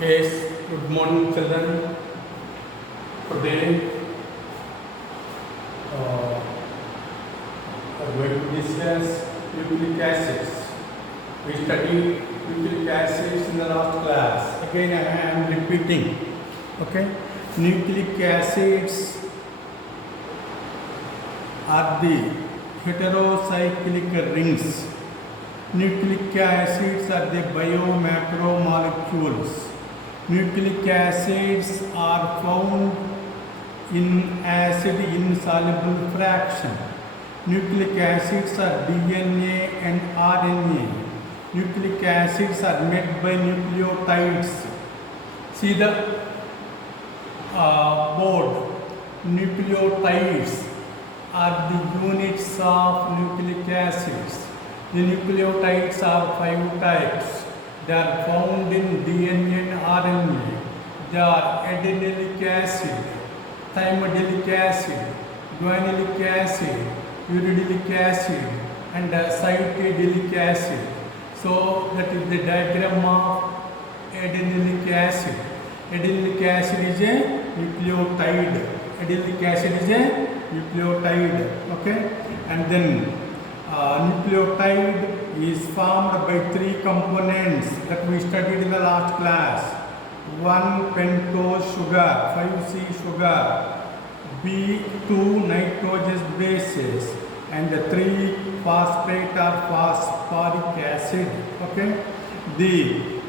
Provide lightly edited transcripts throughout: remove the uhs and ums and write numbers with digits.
Yes, good morning, children. Today, we are going to discuss nucleic acids. We studied nucleic acids in the last class. Again, I am repeating. Okay, nucleic acids are the heterocyclic rings. Nucleic acids are the biomacromolecules. Nucleic acids are found in acid insoluble fraction. Nucleic acids are DNA and RNA. Nucleic acids are made by nucleotides. See the board. Nucleotides are the units of nucleic acids. The nucleotides are 5 types. They are found in DNA and RNA. They are adenylate acid, thymidylate acid, guanylyl acid, uridylic acid, and cytidylate acid. So that is the diagram of adenylate acid. Adenylate acid is a nucleotide. Adenylate acid is a nucleotide. Okay, and then nucleotide is formed by 3 components that we studied in the last class. 1 pentose sugar, 5C sugar, B2 nitrogenous bases, and 3 phosphate or phosphoric acid. Okay, the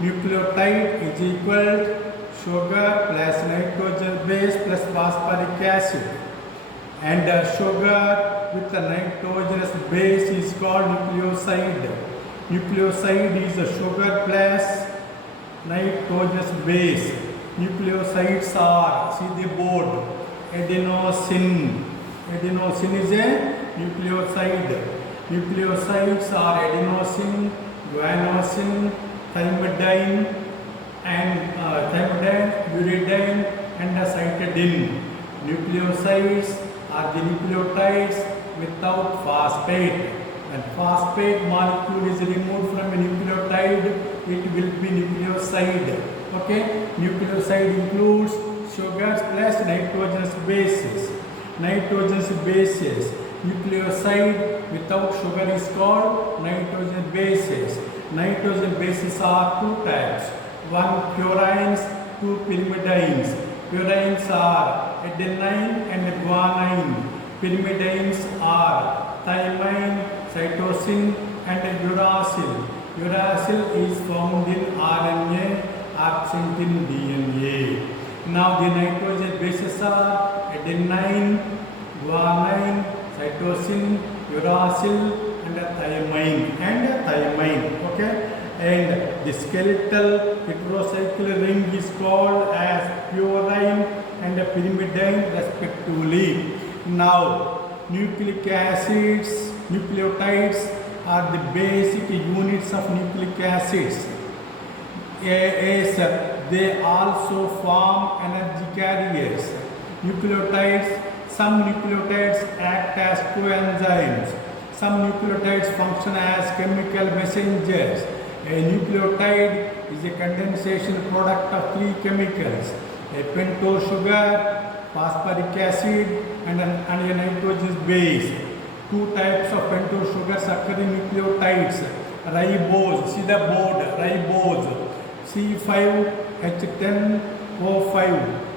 nucleotide is equal to sugar plus nitrogen base plus phosphoric acid, and sugar with a nitrogenous base is called nucleoside. Nucleoside is a sugar plus nitrogenous base. Nucleosides are, see the board, adenosine. Adenosine is a nucleoside. Nucleosides are adenosine, guanosine, thymidine, and uridine, and cytidine. Nucleosides are the nucleotides without phosphate. When phosphate molecule is removed from a nucleotide, it will be nucleoside. Okay, nucleoside includes sugars plus nitrogenous bases. Nitrogenous bases. Nucleoside without sugar is called nitrogen bases. Nitrogen bases are 2 types. 1 purines, 2 pyrimidines. Purines are adenine and guanine. Pyrimidines are thymine, cytosine, and uracil. Uracil is found in RNA, absent in DNA. Now the nitrogen bases are adenine, guanine, cytosine, uracil, and thymine. Okay, and the skeletal heterocycle ring is called as purine and pyrimidine respectively. Now, nucleic acids, nucleotides are the basic units of nucleic acids. As they also form energy carriers. Nucleotides, some nucleotides act as coenzymes. Some nucleotides function as chemical messengers. A nucleotide is a condensation product of 3 chemicals: a pentose sugar, phosphoric acid, and a nitrogenous base. 2 types of pentose sugars occur in nucleotides. Ribose, see the board, ribose, C5H10O5,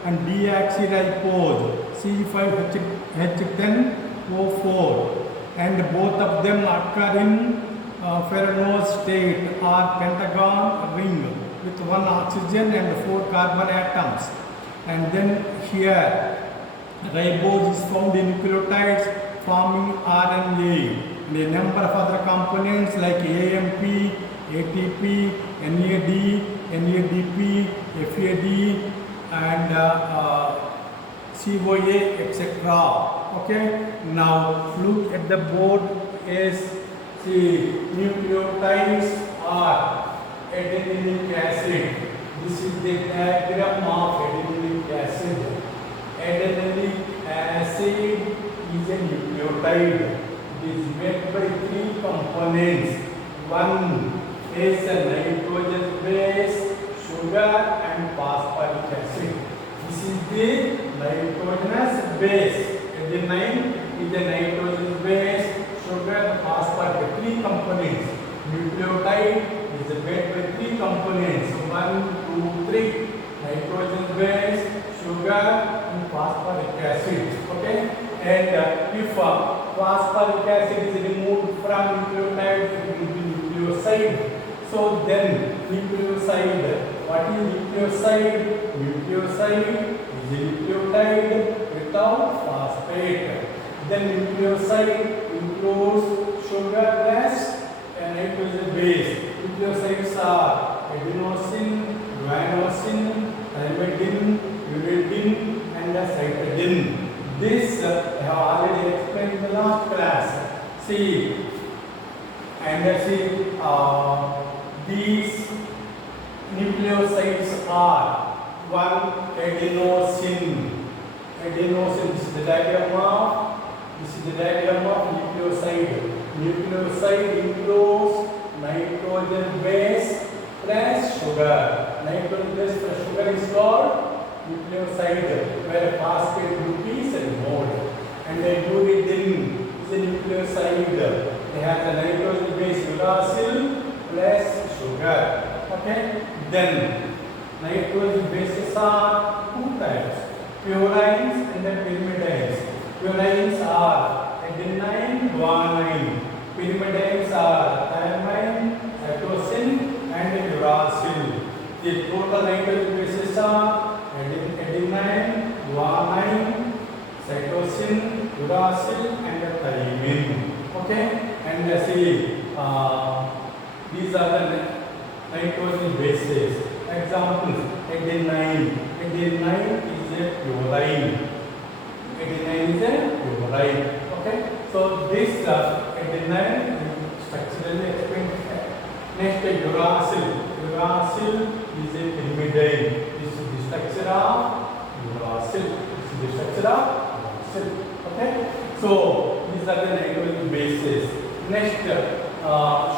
and deoxyribose, C5H10O4, and both of them occur in Farnose state or pentagon ring with 1 oxygen and 4 carbon atoms. And then here ribose is found in nucleotides forming RNA, and a number of other components like AMP, ATP, NAD, NADP, FAD, and COA, etc. Okay, now look at the board. As the nucleotides are adenylate acid. This is the diagram of adenylate acid. Adenylate acid is a nucleotide. It is made by 3 components. One is a nitrogen base, sugar and phosphoric acid. This is the nitrogenous base. Adenine is the nitrogenous base, sugar, phosphoric, three components. Nucleotide is made by three components. So 1, 2, 3. Nitrogen base, sugar, and phosphoric acid. Okay? And if phosphoric acid is removed from nucleotide, it will be nucleoside. So then nucleoside. What is nucleoside? Nucleoside is a nucleotide without phosphate. Then nucleoside includes sugar plus and nitrogen base. Nucleosides are adenosine, guanosine, thymidine, uridine, and cytidine. This I have already explained in the last class. See, these nucleosides are one adenosine. Adenosine. This is the diagram of nucleoside. Nucleoside includes nitrogen base plus sugar. Nitrogen base plus sugar is called nucleoside, where phosphate group is removed. And the uridine is a nucleoside. They have the nitrogen base uracil plus sugar. Okay. Then nitrogen bases are two types: purines and the pyrimidines. Purines are adenine, guanine. Pyrimidines are thymine, cytosine, and uracil. The total nitrogen bases are adenine, guanine, cytosine, uracil, and thymine. Okay, and see, these are the nitrogen bases. Examples: adenine. Adenine is a purine. Adenine is a purine. Okay, so this adenine structurally explained. Next, uracil. Uracil is a pyrimidine. This is the structure of uracil. This is the structure of uracil. Okay, so these are the nitrogen bases. Next,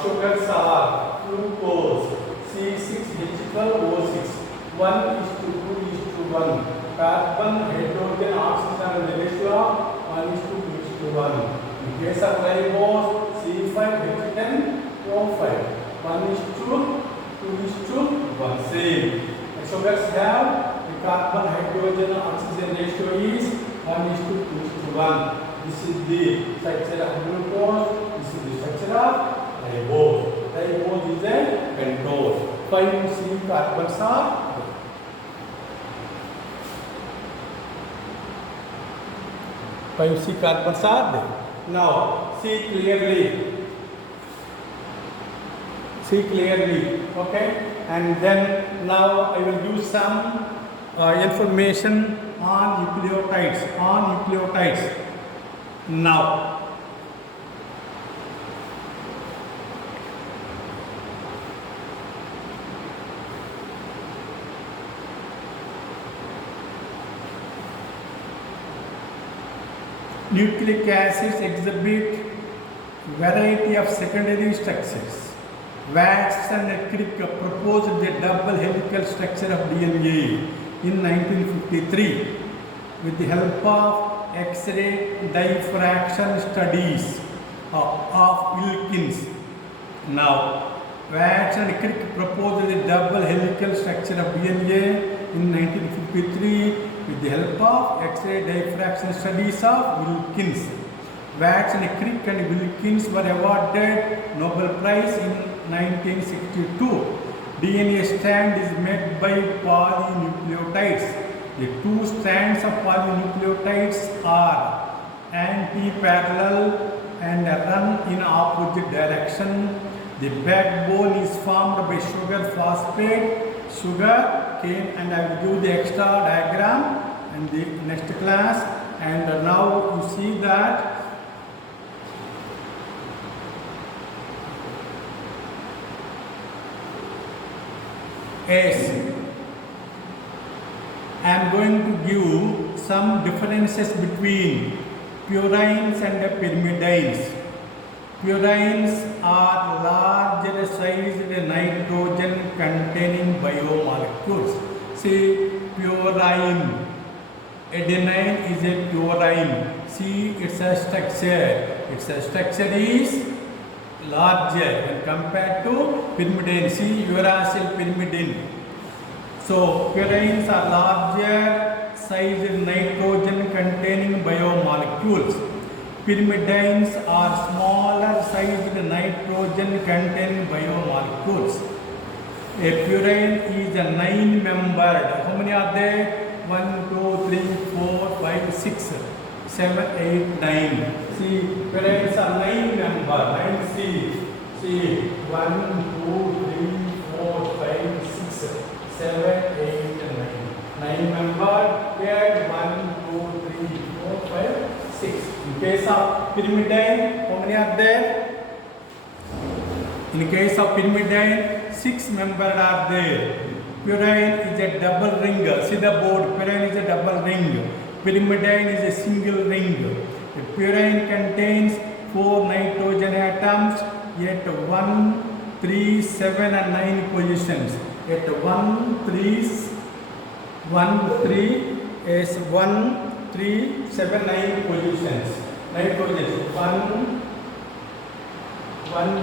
sugars are glucose, C6H12O6, 1:2:1. Carbon, hydrogen, oxygen ratio 1:2:1. In case of ribose, C5H10O5, 1:2:1. Same. Sugars have the carbon, hydrogen, oxygen ratio is 1:2:1. This is the structure of glucose. This is the structure of ribose. Ribose is a pentose. 5 C carbons are there. 5 C carbons are there. Now see clearly. See clearly. Okay. And then now I will use some information on nucleotides. Now, nucleic acids exhibit variety of secondary structures. Watson and Crick proposed the double helical structure of DNA in 1953 with the help of X-ray diffraction studies of Wilkins. Now, Watson and Crick proposed the double helical structure of DNA in 1953 with the help of X-ray diffraction studies of Wilkins. Watson, Crick and Wilkins were awarded Nobel Prize in 1962. DNA strand is made by polynucleotides. The two strands of polynucleotides are anti-parallel and run in opposite direction. The backbone is formed by sugar phosphate, sugar cane, and I will do the extra diagram in the next class. And now you see that as I am going to give some differences between purines and pyrimidines. Purines are larger sized nitrogen containing biomolecules. molecules. See, purine. Adenine is a purine. See, its a structure. Its a structure is larger when compared to pyrimidine. See, uracil pyrimidine. So, purines are larger sized nitrogen containing biomolecules. Pyrimidines are smaller sized nitrogen containing biomolecules. A purine is a 9-membered. How many are there? 1, 2, 3, 4, 5, 6, 7, 8, 9. See, purines are 9-membered. 9 See, 1, 2, 3, 4, 5, 6, 7, 8, 9. 9-membered paired 1, 2, 3, 4, 5, 6. In case of pyrimidine, how many are there? In case of pyrimidine, 6-membered are there. Purine is a double ring. See the board. Purine is a double ring. Pyrimidine is a single ring. The purine contains 4 nitrogen atoms at 1, 3, 7 and 9 positions. At 1, 3 is 1, 3, 7, 9 positions. Nitrogen 1,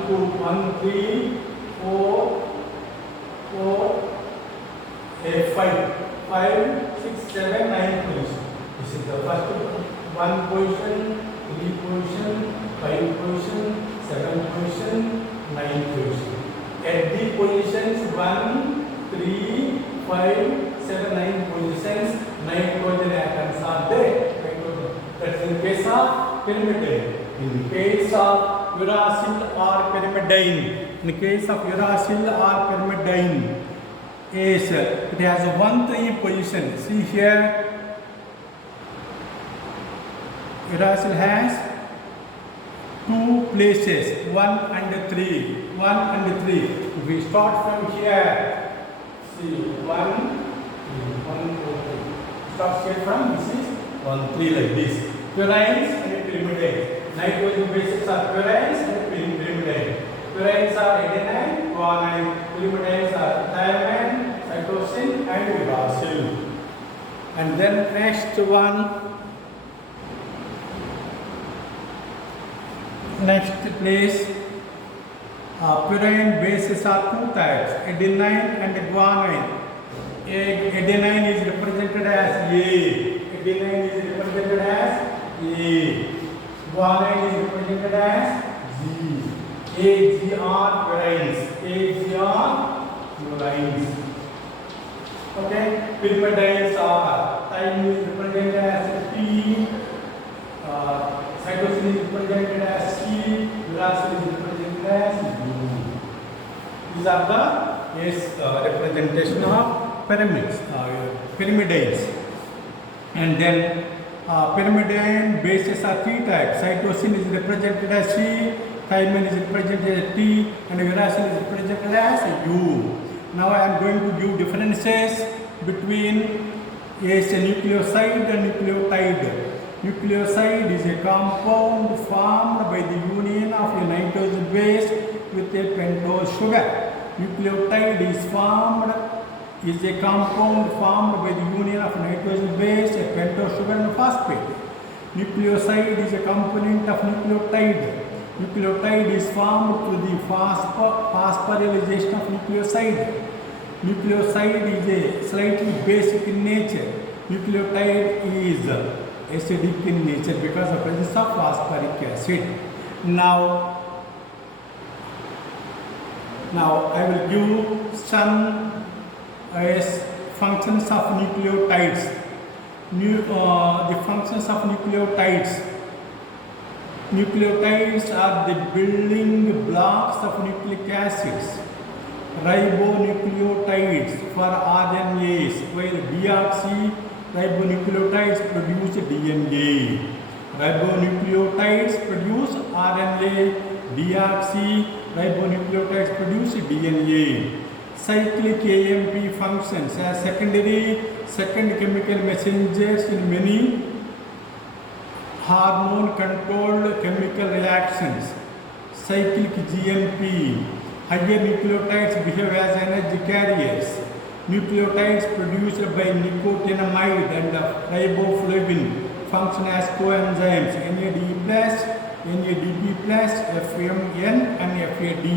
2, 1, 3, 4, 5, 6, 7, 9 position. This is the first 1 position, 3 position, 5 position, 7 position, 9 position. At the positions 1, 3, 5, 7, 9 positions, nitrogen atoms are there. That's in case of pyrimidine. In case of uracil or pyrimidine, is it has 1, 3 position. See here, uracil has 2 places, 1 and 3. If we start from here, see 1, 2, 3. Start here from this is 1, 3 like this. Purines and pyrimidines. Nitrogen bases are purines and pyrimidines. Purines are adenine, guanine. Pyrimidines are thymine, cytosine and uracil. And then next place, purine bases are 2 types, adenine and guanine. Adenine is represented as A. Guanine is represented as G. AGR purines. Okay. Pyrimidines are thyme is represented as P. Cytosine is represented as C. Uracil is represented as U. These are the representation of pyrimidines. And then pyrimidine bases are 3 types. Cytosine is represented as C, thymine is represented as T, and uracil is represented as U. Now I am going to give differences between a nucleoside and nucleotide. Nucleoside is a compound formed by the union of a nitrogen base with a pentose sugar. Nucleotide is a compound formed by the union of nitrogen base, a pentose sugar and phosphate. Nucleoside is a component of nucleotide. Nucleotide is formed through the phosphorylation of nucleoside. Nucleoside is a slightly basic in nature. Nucleotide is acidic in nature because of presence of phosphoric acid. Now I will give some functions of nucleotides. The functions of nucleotides. Nucleotides are the building blocks of nucleic acids. Ribonucleotides for RNAs, while deoxyribonucleotides produce DNA. Ribonucleotides produce RNA, deoxyribonucleotides produce DNA. Cyclic AMP functions as second chemical messengers in many hormone-controlled chemical reactions. Cyclic GNP. Higher nucleotides behave as energy carriers. Nucleotides produced by nicotinamide and riboflavin function as coenzymes NAD+, NADP+, FMN and FAD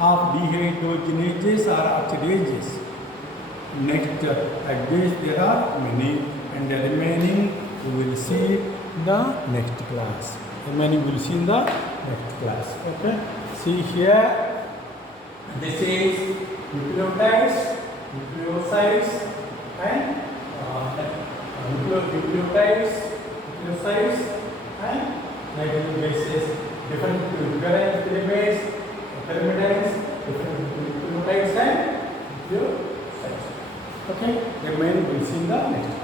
of dehydrogenases or oxidases. Next, like this there are many, and the remaining we will see in the next class. Remaining we will see in the next class. Okay. See here, this is nucleotides, nucleosides, and nucleotides, and nitrogen bases, different pyramids, different nucleotides and nucleosides. Okay, the main will see in the next.